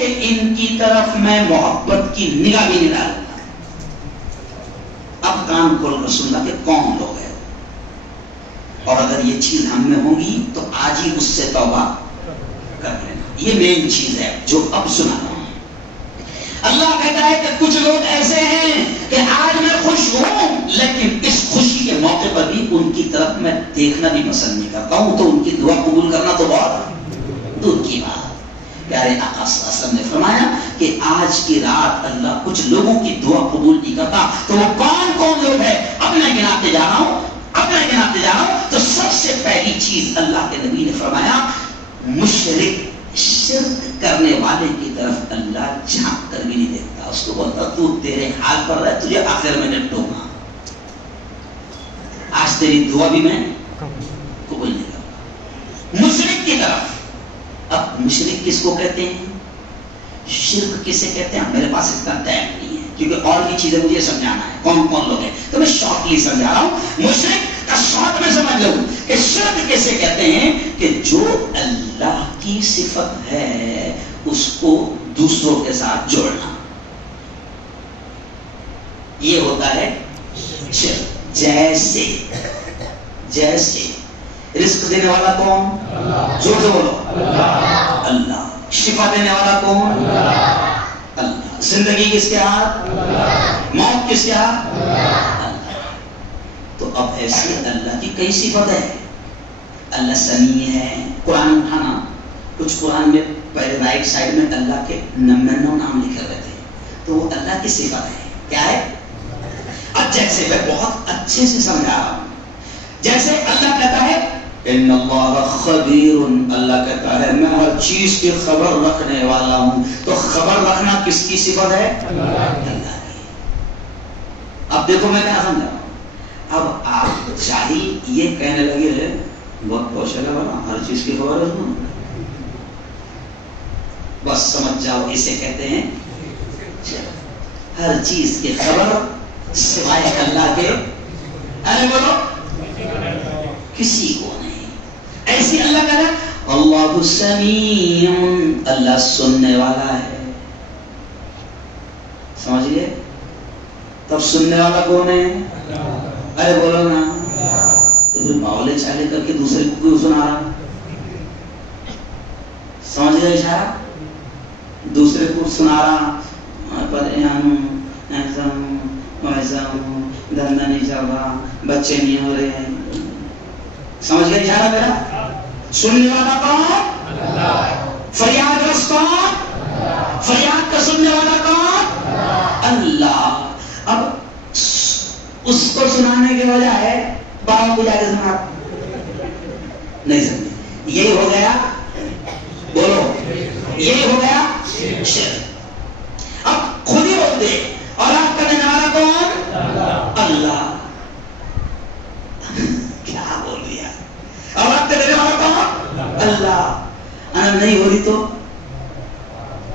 کہ ان کی طرف میں محبت کی نگاہ بھی نہیں ڈالوں گا. اب کان کھول کر سننا کہ کون لوگ ہیں، اور اگر یہ چیز ہم میں ہوگی تو آج ہی اس سے توبہ کر لینا. یہ مین چیز ہے جو اب سنانا ہوں. اللہ کہتا ہے کہ کچھ لوگ ایسے ہیں کہ آج میں خوش ہوں، لیکن اس خوشی کے موقع پر بھی ان کی طرف میں دیکھنا بھی پسند نہیں کرتا ہوں، تو ان کی دعا قبول کرنا تو بہت دور کی بات. پیارے آقا صلی اللہ علیہ وسلم نے فرمایا کہ آج کی رات اللہ کچھ لوگوں کی دعا قبول نہیں کرتا. تو وہ کون لوگ ہیں؟ اب میں گناتے جا رہا ہوں. تو سب سے پہلی چیز اللہ کے نبی نے فرمایا، مشرک، شرک کرنے والے کی طرف اللہ جھانک کر بھی نہیں دیکھتا. اس کو بولتا تو تیرے حال پر رہ، تجھے آخر میں نپٹوں گا. آج تیری دعا بھی میں قبول نہیں کرتا. مشرک کی طرف. اب مشرک کس کو کہتے ہیں؟ شرک کسے کہتے ہیں؟ میرے پاس اس کا ٹائم نہیں ہے کیونکہ اور بھی چیزیں مجھے سمجھانا ہے کون لوگ ہیں، تو میں شارٹلی سمجھا رہا ہوں. مشرک کا شارٹ میں سمجھ لوں کہ شرک کسے کہتے ہیں؟ کہ جو اللہ کی صفت ہے اس کو دوسروں کے ساتھ جوڑنا، یہ ہوتا ہے شرک. جیسے رزق دینے والا کون؟ زور سے بولو. اللہ. شفا دینے والا کون؟ اللہ. زندگی کس کے ہاتھ؟ موت کس کے ہاتھ؟ اللہ. تو اب ایسے اللہ کی کئی صفت ہے. اللہ سمیع ہے. قرآن اٹھانا، کچھ قرآن میں پہلے رائٹ سائڈ میں اللہ کے 99 نام لکھے ہوئے تھے، تو وہ اللہ کی صفت ہے. کیا ہے؟ اب جیسے میں بہت اچھے سے سمجھا رہا ہوں. جیسے اللہ کہتا ہے ان اللہ خبیر، اللہ کہتا ہے میں ہر چیز کی خبر رکھنے والا ہوں. تو خبر رکھنا کس کی صفت ہے؟ اللہ کی. اب دیکھو میں کیا سمجھا رہا ہوں. اب آپ شاہی یہ کہنے لگے ہیں بہت کوشش والا ہر چیز کی خبر رکھنا، بس سمجھ جاؤ اسے کہتے ہیں ہر چیز کی خبر سوائے اللہ کے. ارے بولو کسی کو نہیں. ایسی اللہ کہہ رہا اللہ سمیع، اللہ سننے والا ہے. سمجھ گئے؟ تب سننے والا کون ہے؟ ارے بولو نا. تو پھر باولے چالے کر کے دوسرے کو کیوں سنا رہا؟ سمجھ گئے اشارہ؟ دوسرے کو سنا رہا، پریشان ہوں، ایسا ہوں ویسا ہوں، دھندا نہیں چل رہا، بچے نہیں ہو رہے ہیں. سمجھ گئے اشارہ میرا؟ سننے والا کون؟ فریاد رس کون؟ فریاد کا سننے والا کون؟ اللہ. اب اس کو سنانے کے بجائے باہر کو جا کے سنا نہیں سمجھے. یہی ہو گیا، بولو یہی ہو گیا شرک. اب خود ہی بولتے اور آپ کا دینے والا کون؟ اللہ. کیا بول دیا؟ اور آپ کا دینے والا کون؟ اللہ. انا نہیں ہو رہی تو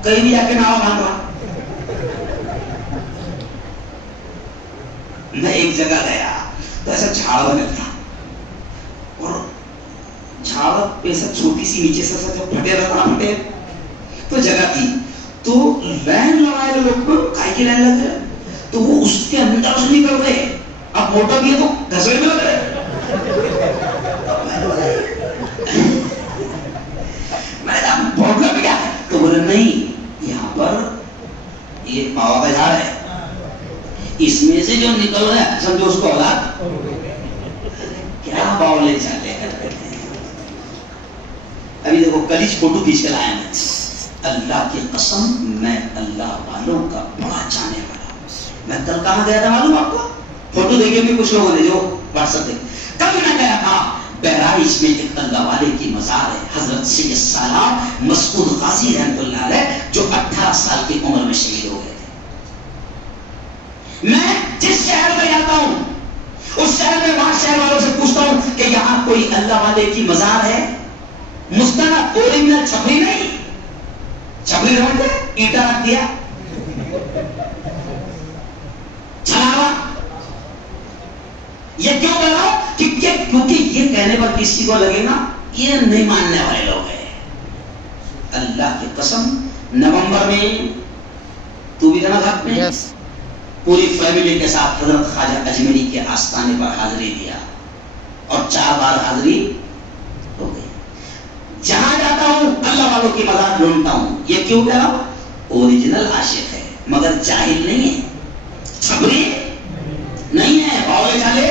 کہیں بھی جا کے نعرہ باندھ رہا. میں ایک جگہ گیا تو ایسا جھاڑ بنا تھا، اور جھاڑ پہ ایسا چھوٹی سی نیچے سے جو پھٹے رہتا پھٹے تو جگہ تھی، تو لائن لگائے لوگ کائی کی لائن لگ رہے، تو وہ اس کے اندر سے نکل رہے. اب موٹا بھی ہے تو گھسڑے میں لگ رہے. میں نے کہا پرابلم کیا ہے؟ تو بولے نہیں، یہاں پر یہ پاوا کا جھاڑ ہے، اس میں سے جو نکل رہا ہے سمجھو اس کو اولاد. کیا باولے چاہتے ہیں. ابھی دیکھو کل فوٹو کھینچ کے لایا میں. اللہ کی قسم میں اللہ والوں کا بڑا جانے والا ہوں. میں کل کہاں گیا تھا معلوم آپ کو؟ فوٹو دیکھے بھی کچھ لوگوں نے جو واٹس ایپ دیکھ. کل میں گیا تھا بہرائچ میں ایک اللہ والے کی مزار ہے، حضرت سید سالار مسعود غازی رحمۃ اللہ علیہ، جو 18 سال کی عمر میں شہید ہو گئے تھے. میں جس شہر میں جاتا ہوں اس شہر میں وہاں شہر والوں سے پوچھتا ہوں کہ یہاں کوئی اللہ والے کی مزار ہے؟ مستند اوریجنل چھپری نہیں، چھپری رکھتے اینٹا رکھ دیا چھلاوا. یہ کیوں کر رہا ہوں؟ کیونکہ یہ کہنے پر کسی کو لگے گا یہ نہیں ماننے والے لوگ ہیں. اللہ کی قسم نومبر میں تو بھی دینا گھر میں پوری فیملی کے ساتھ حضرت خواجہ اجمیری کے آستانے پر حاضری دیا اور 4 بار حاضری ہو گئی. جہاں جاتا ہوں اللہ والوں کی مزار ڈھونڈتا ہوں. یہ کیوں کہہ رہا ہوں؟ اوریجنل عاشق ہے مگر جاہل نہیں ہے, چھبری نہیں ہے, باولے چالے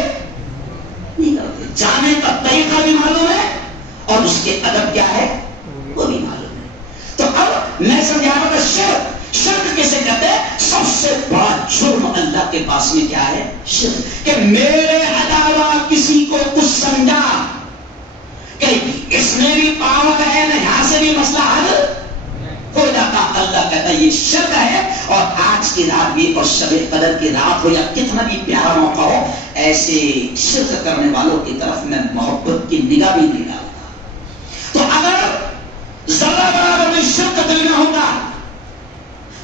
نہیں کرتے. جانے کا طریقہ بھی معلوم ہے اور اس کے ادب کیا ہے وہ بھی معلوم ہے. تو اب میں سمجھا رہا تھا شرک. شرک کیسے کہتے ہیں؟ سب سے بڑا جرم اللہ کے پاس میں کیا ہے؟ شرک. کہ میرے علاوہ کسی کو کچھ سمجھا کہ اس میں بھی پاور ہے نہ, یہاں سے بھی مسئلہ حل ہو جاتا. اللہ کہتا ہے یہ شرک ہے. اور آج کی رات بھی اور شب قدر کی رات ہو یا کتنا بھی پیارا موقع ہو, ایسے شرک کرنے والوں کی طرف میں محبت کی نگاہ بھی نہیں ڈالتا. تو اگر ذرا برابر میں شرک دل میں ہوگا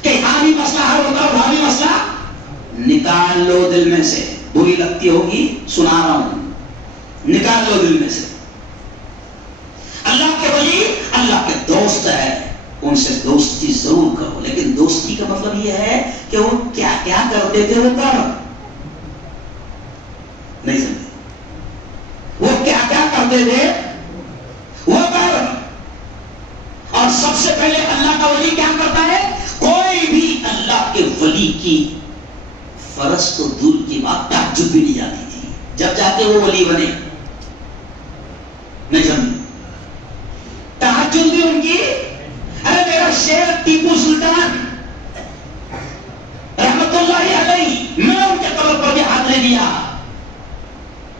کہ یہاں بھی مسئلہ حل ہوگا, وہاں بھی مسئلہ, نکال لو دل میں سے. بری لگتی ہوگی سنا رہا ہوں, نکال لو دل میں سے. اللہ کے ولی اللہ کے دوست ہے, ان سے دوستی ضرور کرو, لیکن دوستی کا مطلب یہ ہے کہ وہ کیا کیا کرتے تھے وہ کر نہیں سمجھے. وہ کیا کیا کرتے تھے وہ کر. اور سب سے پہلے اللہ کا ولی کیا کرتا ہے؟ کوئی بھی اللہ کے ولی کی فرض تو دور کی بات تعجب بھی نہیں جاتی تھی جب جا کے وہ ولی بنے. نہیں سمجھے؟ تعجب بھی ان کی. ارے میرا شیخ ٹیپو سلطان رحمت اللہ علیہ, میں ان کے قبر پر بھی حاضری دیا,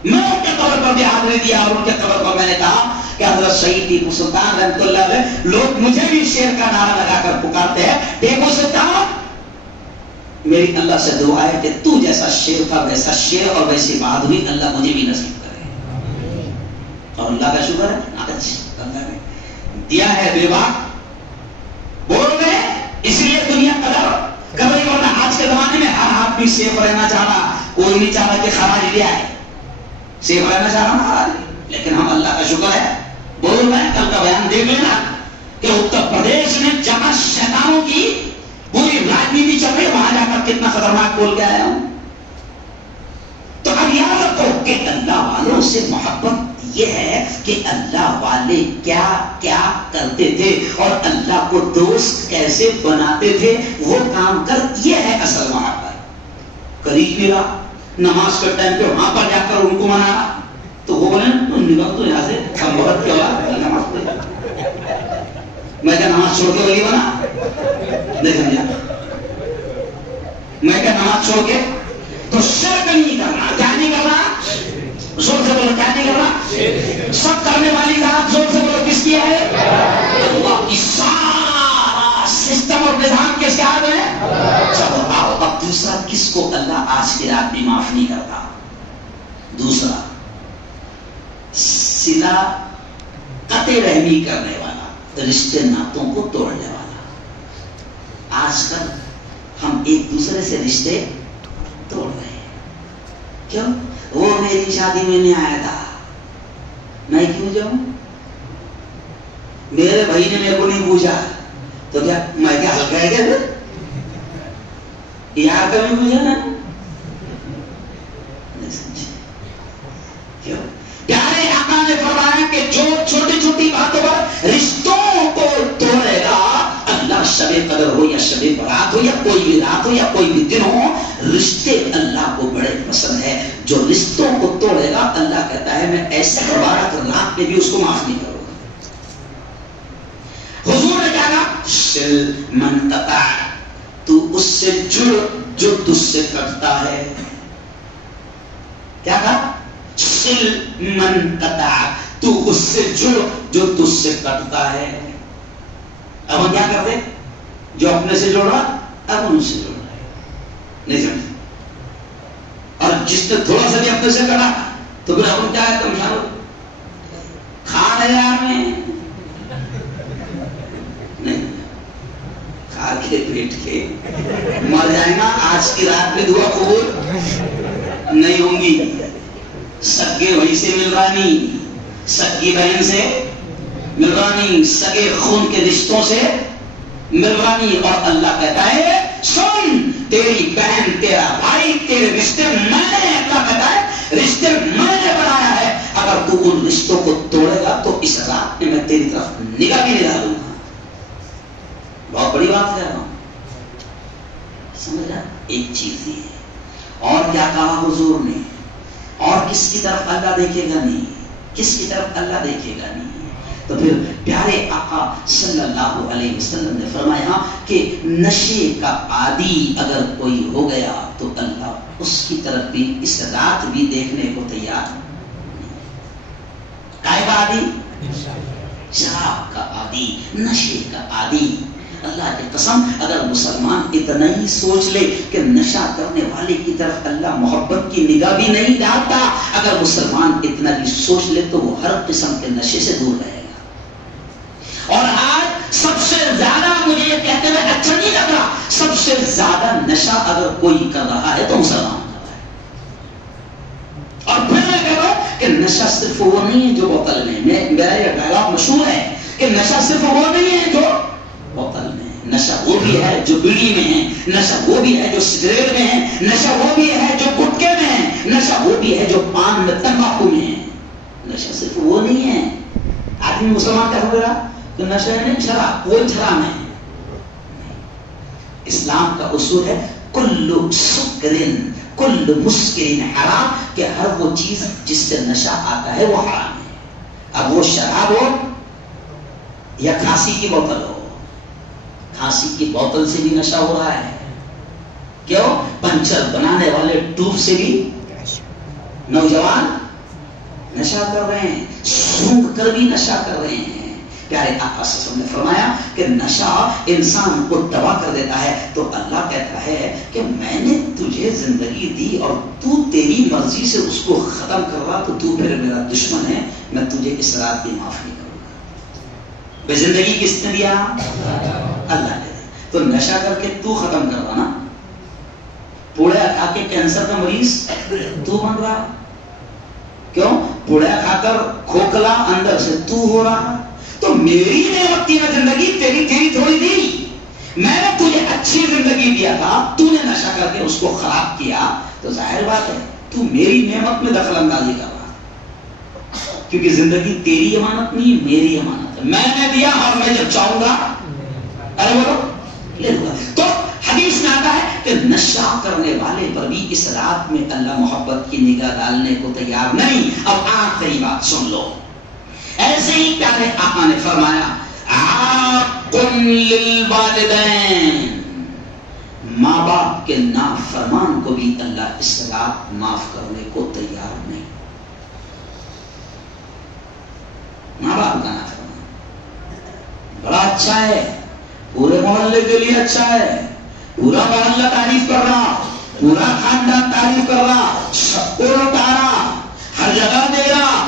میں ان کے قبر پر بھی حاضری دیا. اور ان کے قبر پر میں نے کہا کہ حضرت شہید ٹیپو سلطان رحمت اللہ علیہ, لوگ مجھے بھی شیر کا نعرہ لگا کر پکارتے ہیں, ٹیپو سلطان میری اللہ سے دعا ہے کہ تو جیسا شیر کا ویسا شیر اور ویسی بہادری اللہ مجھے بھی نصیب کرے. اور اللہ کا شکر ہے اللہ نے دیا ہے بے باک بول رہے, اس لیے دنیا قدر کر رہی. ورنہ آج کے زمانے میں ہر آدمی سیف رہنا چاہ رہا, کوئی نہیں چاہ رہا کہ خراج لیا ہے, سیف رہنا چاہ رہا خراج. لیکن ہم اللہ کا شکر ہے بول رہے ہیں. کل کا بیان دیکھ لینا کہ اتر پردیش میں جہاں شیطانوں کی پوری راجنیتی چل رہی ہے, وہاں جا کر کتنا خطرناک بول کے آیا ہوں. تو اب یاد رکھو کہ اللہ والوں سے محبت یہ ہے کہ اللہ والے کیا کیا کرتے تھے اور اللہ کو دوست کیسے بناتے تھے, وہ کام کر. یہ ہے اصل محبت. قریب بھی رہا, نماز کے ٹائم پہ وہاں پر جا کر ان کو منانا, تو وہ بولے تو نکل تو یہاں سے ہم بہت کیا ہوا نماز پڑھ. میں کیا نماز چھوڑ کے ولی بنا؟ نہیں سمجھا. میں کیا نماز چھوڑ کے تو شرک نہیں کرنا. کیا نہیں کرنا؟ زور سے بولو, کیا نہیں کرنا؟ سب کرنے والی ذات زور سے بولو کس کی ہے؟ اللہ کی. سارا سسٹم اور نظام کس کے ہاتھ میں؟ چلو آؤ اب دوسرا, کس کو اللہ آج کی رات بھی معاف نہیں کرتا؟ دوسرا صلہ قطع رحمی کرنے والا, رشتے ناتوں کو توڑنے والا. آج کل ہم ایک دوسرے سے رشتے توڑ رہے ہیں. کیوں؟ وہ میری شادی میں نہیں آیا تھا, میں کیوں جاؤں؟ میرے بھائی نے میرے کو نہیں پوچھا تو کیا میں کیا ہلکا ہے کیا؟ یار کبھی پوچھا نا. کیوں؟ پیارے آقا نے فرمایا کہ جو چھوٹی چھوٹی باتوں پر رشتوں کو توڑے گا, اللہ شب قدر ہو یا شب برات ہو یا کوئی بھی رات ہو یا کوئی بھی دن ہو, رشتے اللہ کو بڑے پسند ہے. جو رشتوں کو توڑے گا اللہ کہتا ہے میں ایسے مبارک رات میں بھی اس کو معاف نہیں کروں گا. حضور نے کہا سل من قطع, تو اس سے جڑ جو تجھ سے کٹتا ہے. کیا کہا؟ سل من قطع, تو اس سے جڑ جو تجھ سے کٹتا ہے. اب ہم کیا کرتے؟ جو اپنے سے جوڑ رہا اب ان سے جوڑ رہا ہے. نہیں سمجھتے؟ اور جس نے تھوڑا سا بھی اپنے سے کٹا تو پھر ہم کیا کرتے ہیں؟ کھا رہے ہیں نہیں, کھا کے پیٹ کے مر جائے گا. آج کی رات میں دعا قبول نہیں ہوں گی. سگے بھائی سے مل رہا نہیں, سگی بہن سے مل رہا نہیں, سگے خون کے رشتوں سے مہربانی. اور اللہ کہتا ہے سن، تیری بہن، تیرا بھائی، تیرے رشتے میں نے، اللہ کہتا ہے رشتے میں نے بنایا ہے. اگر تو ان رشتوں کو توڑے گا تو اس رات میں تیری طرف نگاہ بھی نہیں ڈالوں گا. بہت بڑی بات کہہ رہا ہوں، سمجھا؟ ایک چیز یہ ہے. اور کیا کہا حضور نے؟ اور کس کی طرف اللہ دیکھے گا نہیں، کس کی طرف اللہ دیکھے گا نہیں. تو پھر پیارے آقا صلی اللہ علیہ وسلم نے فرمایا کہ نشے کا عادی اگر کوئی ہو گیا تو اللہ اس کی طرف بھی اس رات بھی دیکھنے کو تیار نہیں. کائے کا عادی؟ شراب کا عادی، نشے کا عادی. اللہ کی قسم اگر مسلمان اتنا ہی سوچ لے کہ نشہ کرنے والے کی طرف اللہ محبت کی نگاہ بھی نہیں ڈالتا، اگر مسلمان اتنا بھی سوچ لے تو وہ ہر قسم کے نشے سے دور رہے گا. اور آج سب سے زیادہ مجھے یہ کہتے ہوئے اچھا نہیں لگ رہا، سب سے زیادہ نشہ اگر کوئی کر رہا ہے تو مسلمان کر رہا ہے. اور پھر میں کہہ رہا ہوں کہ نشہ صرف وہ نہیں ہے جو بوتل میں، میرا یہ ڈائلاگ مشہور ہے کہ نشہ صرف وہ نہیں ہے جو بوتل میں ہے، نشہ وہ بھی ہے جو بیڑی میں ہے، نشہ وہ بھی ہے جو سگریٹ میں ہے، نشہ وہ بھی ہے جو گٹکے میں ہے، نشہ وہ بھی ہے جو پان میں، تمباکو میں ہے. نشہ صرف وہ نہیں ہے. آدمی مسلمان کیا ہو گیا کہ نشہ نہیں، شراب، وہ حرام ہے. اسلام کا اصول ہے کل سکرن کل مسکرن حرام، کہ ہر وہ چیز جس سے نشہ آتا ہے وہ حرام ہے. اب وہ شراب ہو یا کھانسی کی بوتل ہو. کھانسی کی بوتل سے بھی نشہ ہو رہا ہے. کیوں؟ پنچر بنانے والے ٹوب سے بھی نوجوان نشہ کر رہے ہیں، سونگھ کر بھی نشہ کر رہے ہیں. پیارے آقا صلی اللہ علیہ وسلم نے فرمایا کہ نشہ انسان کو تباہ کر دیتا ہے. تو اللہ کہتا ہے کہ میں نے تجھے زندگی دی اور تو تیری مرضی سے اس کو ختم کر رہا تو تو پھر میرا دشمن ہے، میں تجھے اس رات بھی معاف نہیں کروں گا. بے زندگی کس نے دیا؟ اللہ نے. تو نشہ کر کے تو ختم کر رہا نا. پوڑیا کھا کے کینسر کا مریض تو بن رہا. کیوں؟ پوڑیا کھا کر کھوکھلا اندر سے تو ہو رہا. تو میری نعمت تھی زندگی، تیری تھوڑی دی. میں نے تجھے اچھی زندگی دیا تھا، تو نے نشہ کر کے اس کو خراب کیا. تو ظاہر بات ہے تو میری نعمت میں دخل اندازی کر رہا، کیونکہ زندگی تیری امانت نہیں، میری امانت ہے. میں نے دیا اور میں جب چاہوں گا ارے بولو لے لوں گا. تو حدیث میں آتا ہے کہ نشہ کرنے والے پر بھی اس رات میں اللہ محبت کی نگاہ ڈالنے کو تیار نہیں. اب آخری بات سن لو. ایسے ہی پیارے آقا نے فرمایا عاق للوالدین، ماں باپ کے نافرمان کو بھی اللہ اس رات معاف کرنے کو تیار نہیں. ماں باپ کا نافرمان بڑا اچھا ہے، پورے محلے کے لیے اچھا ہے، پورا محلہ تعریف کر رہا، پورا خاندان تعریف کر رہا، سب کو لوٹا رہا، ہر جگہ دے رہا.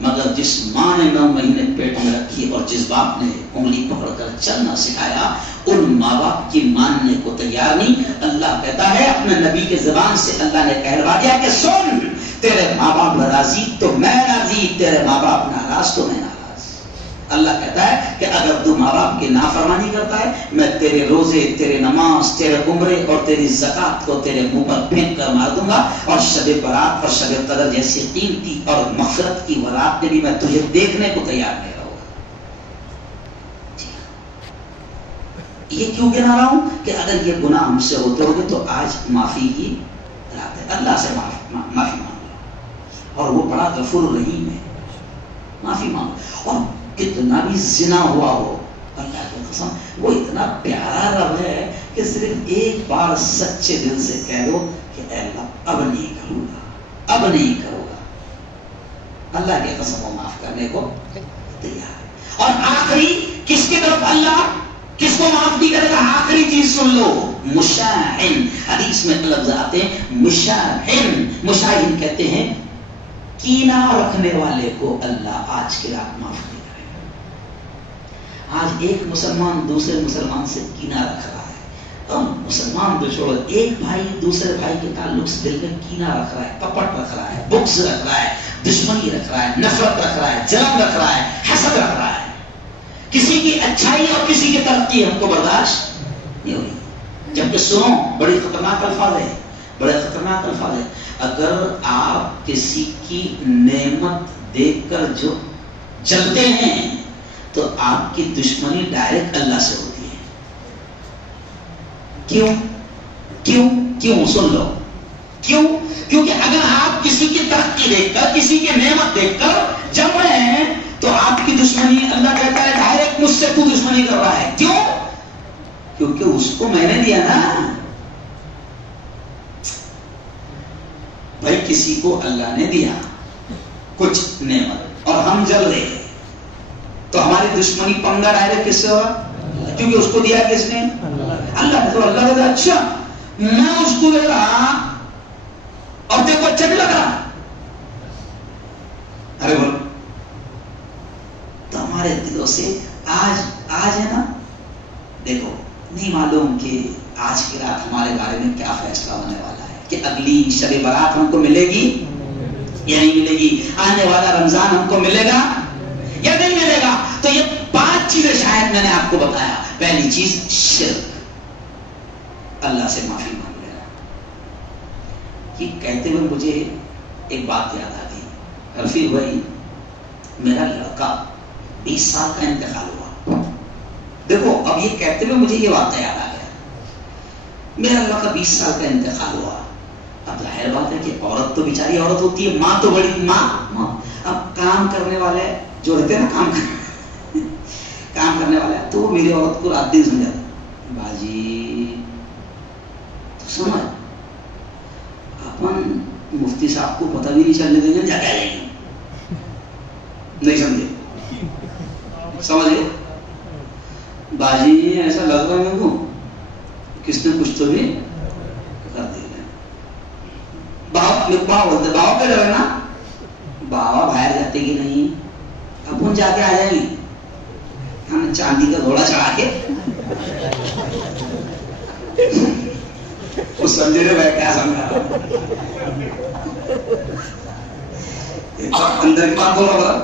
مگر جس ماں نے 9 مہینے پیٹ میں رکھی اور جس باپ نے انگلی پکڑ کر چلنا سکھایا، ان ماں باپ کی ماننے کو تیار نہیں. اللہ کہتا ہے اپنے نبی کے زبان سے اللہ نے کہلوا دیا کہ سن، تیرے ماں باپ راضی تو میں راضی، تیرے ماں باپ ناراض تو میں ناراض. اللہ کہتا ہے کہ اگر تو ماں باپ کی نافرمانی کرتا ہے، میں تیرے روزے، تیرے نماز، تیرے عمرے اور تیری زکات کو تیرے منہ پر پھینک کر مار دوں گا. اور شب برات اور شب قدر جیسی قیمتی اور مغفرت کی برات میں بھی میں تجھے دیکھنے کو تیار نہیں رہوں گا. یہ کیوں گنا رہا ہوں کہ اگر یہ گناہ ہم سے ہوتے ہوگے تو آج معافی کی رات ہے. اللہ سے معافی مانگو، اور وہ بڑا غفور رحیم ہے. معافی مانگو. اور کتنا بھی زنا ہوا ہو، اللہ کی قسم وہ اتنا پیارا رب ہے کہ صرف ایک بار سچے دل سے کہہ دو کہ اے اللہ اب نہیں کروں گا، اب نہیں کروں گا. اللہ کی قسم وہ معاف کرنے کو تیار ہے. اور آخری کس کی طرف اللہ کس کو معاف نہیں کرے گا؟ آخری چیز سن لو، مشاہن. حدیث میں لفظ آتے ہیں مشاہن. مشاہن کہتے ہیں کینہ رکھنے والے کو اللہ آج کی رات معاف نہیں کرے گا. آج ایک مسلمان دوسرے مسلمان سے کینہ رکھ رہا ہے، اور مسلمان تو چھوڑو، ایک بھائی دوسرے بھائی کے تعلق سے دل میں کینہ رکھ رہا ہے، کپٹ رکھ رہا ہے، بغض رکھ رہا ہے، دشمنی رکھ رہا ہے، نفرت رکھ رہا ہے، جلن رکھ رہا ہے، حسد رکھ رہا ہے. کسی کی اچھائی اور کسی کی ترقی ہم کو برداشت نہیں ہوئی. جبکہ سنو بڑی خطرناک الفاظ ہے, بڑے خطرناک الفاظ ہے. اگر آپ کسی کی نعمت دیکھ کر جو چلتے ہیں تو آپ کی دشمنی ڈائریکٹ اللہ سے ہوتی ہے. کیوں کیوں کیوں سن لو کیوں. کیونکہ اگر آپ کسی کی ترقی دیکھ کر کسی کی نعمت دیکھ کر جم رہے ہیں تو آپ کی دشمنی, اللہ کہتا ہے ڈائریکٹ مجھ سے تو دشمنی کر رہا ہے. کیوں؟ کیونکہ اس کو میں نے دیا نا. بھائی کسی کو اللہ نے دیا کچھ نعمت اور ہم جل رہے ہیں تو ہماری دشمنی پنگا ڈائریکٹ کس سے ہوا؟ کیونکہ اس کو دیا کس نے؟ اللہ نے. تو اللہ کہتا ہے اچھا میں اس کو دے رہا اور دیکھو اچھا بھی لگ رہا. ارے بولو تو ہمارے دلوں سے آج ہے نا, دیکھو نہیں معلوم کہ آج کی رات ہمارے بارے میں کیا فیصلہ ہونے والا ہے, کہ اگلی شب برات ہم کو ملے گی یا نہیں ملے گی, آنے والا رمضان ہم کو ملے گا یا نہیں ملے گا. تو یہ 5 چیزیں شاید میں نے آپ کو بتایا. پہلی چیز شرک, اللہ سے معافی مانگ لینا. یہ کہتے ہوئے مجھے ایک بات یاد آ گئی. رفیق بھائی میرا لڑکا 20 سال کا انتقال ہوا. دیکھو اب یہ کہتے ہوئے مجھے یہ واقعہ یاد آ گیا. میرا لڑکا 20 سال کا انتقال ہوا. اب ظاہر بات ہے کہ عورت تو بیچاری عورت ہوتی ہے, ماں تو بڑی ماں. اب کام کرنے والے جو رہتے ہیں نا کام کرنے والے, تو وہ میری عورت کو رات دن سمجھاتا, باجی تو سمجھ اپن مفتی صاحب کو پتہ بھی نہیں چلنے دیں گے, جا کے آ جائیں گے. نہیں سمجھے؟ سمجھے باجی ایسا لگ رہا ہے میرے کو کس نے کچھ تو بھی کر دیا. بابا بولتے بابا پہ ڈرے نا, بابا باہر جاتے کہ نہیں اپن جا کے آ جائیں گے. ہم چاندی کا گھوڑا چڑھا کے اس سمجھے میں کیا سمجھا اندر کی بات بول رہا.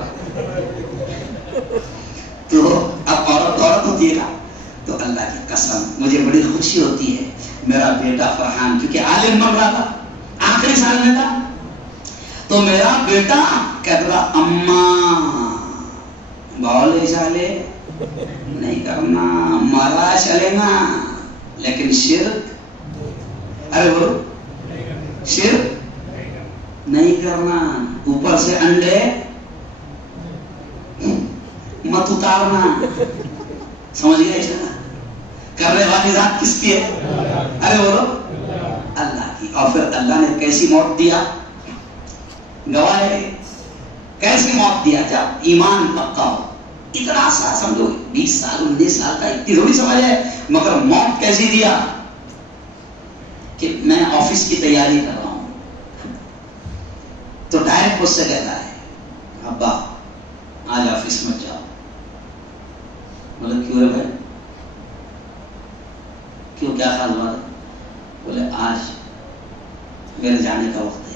تو اب عورت ہوتی ہے نا, تو اللہ کی قسم مجھے بڑی خوشی ہوتی ہے. میرا بیٹا فرحان کیونکہ عالم بن رہا تھا, آخری سال میں تھا, تو میرا بیٹا کہتا تھا اماں بولے چالے نہیں کرنا, مارا چلے گا لیکن شرک, ارے بولو شرک نہیں کرنا, اوپر سے انڈے مت اتارنا. سمجھ گئے چلا کرنے والی ذات کس کی ہے؟ ارے بولو اللہ کی. اور پھر اللہ نے کیسی موت دیا, گواہ ہے کیسی موت دیا جب ایمان پکا ہو. اتنا سا سمجھو 20 سال 19 سال کا اتنی تھوڑی سمجھ ہے, مگر موت کیسی دیا کہ میں آفس کی تیاری کر رہا ہوں تو ڈائریکٹ اس سے کہتا ہے ابا آج آفس مت جاؤ. بولے کیوں ہے بھائی, کیوں کیا خاص بات ہے؟ بولے آج میرے جانے کا وقت ہے.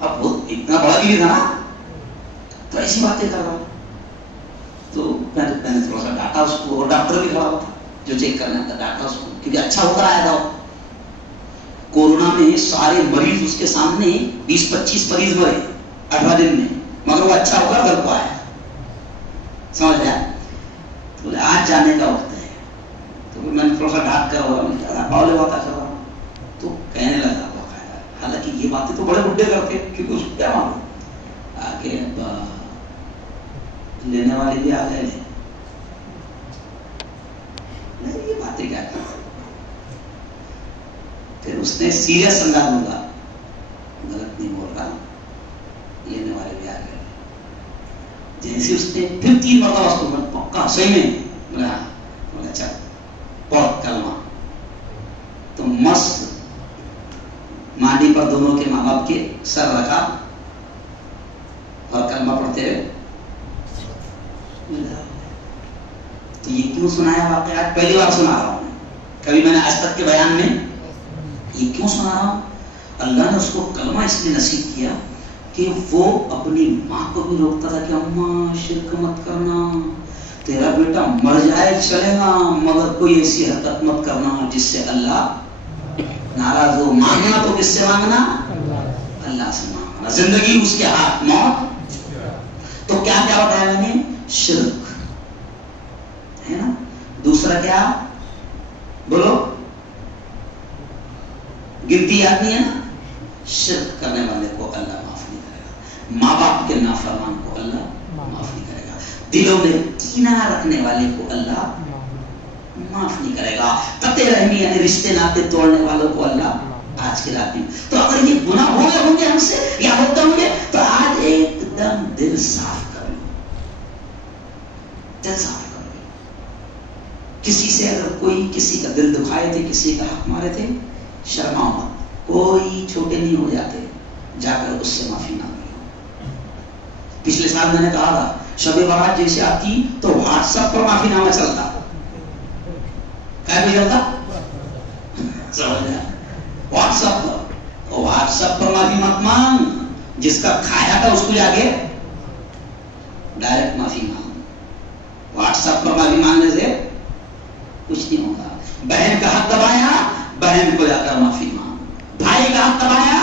اب وہ اتنا بڑا بھی تھا نا, تو ایسی باتیں کر رہا ہوں. تو میں نے تھوڑا سا ڈاٹا اس کو, اور ڈاکٹر بھی کھڑا ہوا تھا جو چیک کرنا تھا, ڈاٹا اس کو کیونکہ اچھا ہو کر آیا تھا. کورونا میں سارے مریض اس کے سامنے 20-25 مریض مرے 18 دن میں, مگر وہ اچھا ہو کر گھر کو آیا. سمجھ گیا؟ بولے آج جانے کا وقت ہے. تو میں نے تھوڑا سا ڈانٹ کر ہوا باولے بات کر رہا, تو کہنے لگا حالانکہ یہ باتیں تو بڑے بڈھے کرتے کیونکہ اس کو کیا معلوم آگے لینے والے بھی آ گئے یہ باتیں کیا کر. پھر اس نے سیریس انداز میں کہا غلط نہیں بول رہا, لینے والے بھی آ گئے. جیسے اس نے پھر 3 مرتبہ اس کو پکا صحیح میں بولا چل پڑھ کلمہ. تو مست مانڈی پر دونوں کے ماں باپ کے سر رکھا اور کلمہ پڑھتے رہے. تو یہ کیوں سنایا واقعات, پہلی بار سنا رہا ہوں, کبھی میں نے آج تک کے بیان میں یہ کیوں سنا رہا ہوں. اللہ نے اس کو کلمہ اس لیے نصیب کیا کہ کہ وہ اپنی ماں کو بھی روکتا تھا کہ اماں شرک مت کرنا، تیرا بیٹا مر جائے چلے گا مگر کوئی ایسی حرکت مت کرنا جس سے اللہ ناراض ہو. مانگنا تو کس سے مانگنا؟ اللہ سے مانگنا. زندگی اس کے ہاتھ، موت. تو کیا کیا بتایا میں نے؟ شرک ہے نا. دوسرا کیا بولو؟ گنتی یاد نہیں ہے نا. شرک کرنے والے کو اللہ معاف نہیں کرے گا. ماں باپ کے نافرمان کو اللہ معاف نہیں کرے گا. دلوں میں کینہ رکھنے والے کو اللہ معاف نہیں کرے گا. قطع رحمی یعنی رشتے ناطے توڑنے والوں کو اللہ آج کے رات میں. تو اگر یہ گناہ ہو گئے ہوں گے ہم سے یا ہوتے ہوں گے تو آج ایک دم دل صاف کر لو. دل صاف کر لو. کسی سے اگر کوئی کسی کا دل دکھائے تھے، کسی کا حق مارے تھے، شرماؤ مت. کوئی چھوٹے نہیں ہو جاتے. جا کر اس سے معافی مانگو. پچھلے سال میں نے کہا تھا شب برات جیسے آتی تو واٹس ایپ پر معافی نامہ چلتا. کیا بھی چلتا؟ واٹس ایپ پر. واٹس ایپ پر معافی مت مانگ. جس کا کھایا تھا اس کو جا کے ڈائریکٹ معافی مانگ. واٹس ایپ پر معافی مانگنے سے کچھ نہیں ہوگا. بہن کا حق دبایا، بہن کو جا کر معافی مانگ. بھائی کا حق دبایا،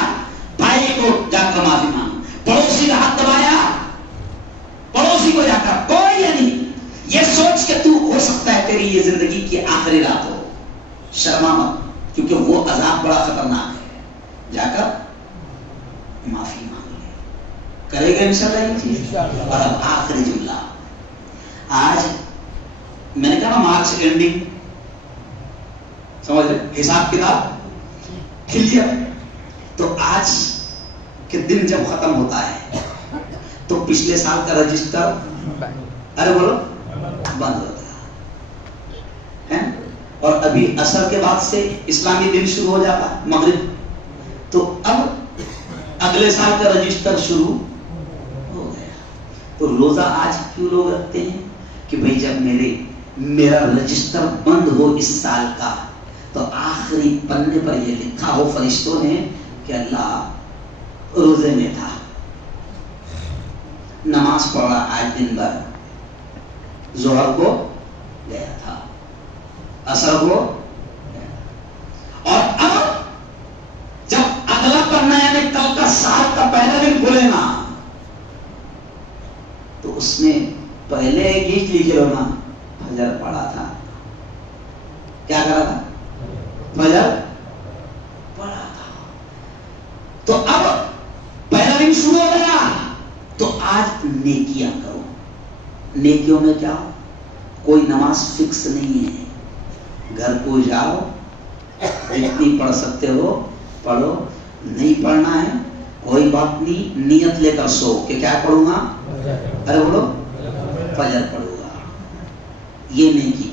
بھائی کو جا کر معافی مانگ. پڑوسی کا حق دبایا، پڑوسی کو جا کر. کوئی نہیں یہ سوچ کے تو ہو سکتا ہے تیری یہ زندگی کی آخری رات ہو. شرما مت، کیونکہ وہ عذاب بڑا خطرناک ہے. جا کر معافی مانگ لے. کرے گا انشاءاللہ یہ چیز. اور اب آخری جملہ. آج میں نے کہا نا مارچ اینڈنگ، سمجھ رہے، حساب کتاب کلیئر. تو آج کے دن جب ختم ہوتا ہے تو پچھلے سال کا رجسٹر ارے بولو بند ہوتا ہے. اور ابھی عصر کے بعد سے اسلامی دن شروع ہو جاتا مغرب. تو اب اگلے سال کا رجسٹر شروع ہو گیا. تو روزہ آج کیوں لوگ رکھتے ہیں؟ کہ بھئی جب میرا رجسٹر بند ہو اس سال کا تو آخری پنے پر یہ لکھا ہو فرشتوں نے کہ اللہ روزے میں تھا، نماز پڑھا آج دن بھر، ظہر کو گیا تھا، عصر کو گیا. اور اب جب اگلا پڑھنا یعنی کل کا سال کا پہلا دن کھلے نا تو اس میں پہلے گیت لکھے ہونا فجر پڑھا تھا. کیا کرا تھا؟ فجر پڑھا تھا. تو اب پہلا دن شروع ہو گیا تو آج نیکیاں کرو. نیکیوں میں کیا؟ کوئی نماز فکس نہیں ہے. گھر کو جاؤ، جتنی پڑھ سکتے ہو پڑھو. نہیں پڑھنا ہے کوئی بات نہیں، نیت لے کر سو کہ کیا پڑھوں گا. ارے بولو فجر پڑھوں گا. یہ نیکی